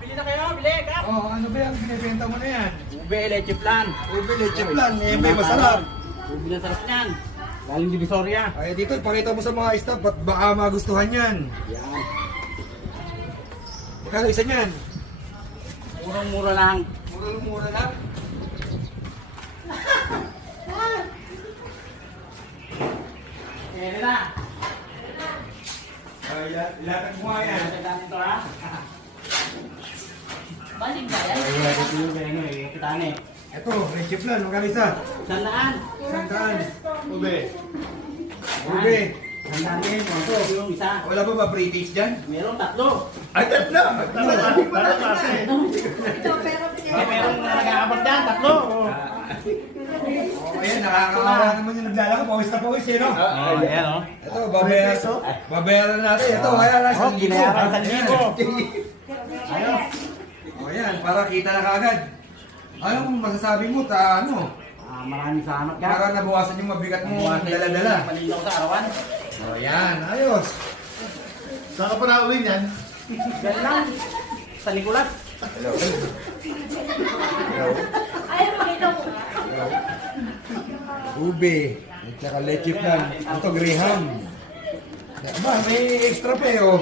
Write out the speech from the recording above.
Bili na kayo, bili ka. Oh, ano ba yung binibenta mo na yan? Ube, leche plan. Ube, leche plan. Eh, may masarap. Ube na sarap niyan. Galing Divisoria. Ay, dito, ipakita mo sa mga staff at baka magustuhan yan. Yan. Magkano isa niyan? Murang-mura lang. Mura lang. Kaya na. Ay, ilatag mo nga yan. Ang dami ito ha. Balik ba yan? Ay, ito yung ano eh. Kitaan eh. Ito, leche plan. Magkano isa? Sandaan. Sandaan. Ube. Yan. Ube. Sandaan din. Ito yung isa. Wala ba ba British dyan? Meron tatlo. Ay, tatlo! Ito, pero May merong nag-aabot dyan. Tatlo. Oh, ayan, nakakawa naman yung naglalako. Pawis na pawis, eh, no? Oh, ayan oh. Ito, babayaran natin. Ito, kaya nasa Oh, ginayaran sa libo. Ayos. O yan, para kita na kagad. Anong masasabi mo, ano? Maraming salamat ka. Para nabawasan yung mabigat mo dala-dala. Palinaw sa arawan. O yan, ayos. Saan ka pa nauwi niyan? Ganun lang. Sa Nicolas. Hello. ayaw makita mo. Ube. At saka leche plan. Ito, Graham. Aba, may extra pa eh, oh.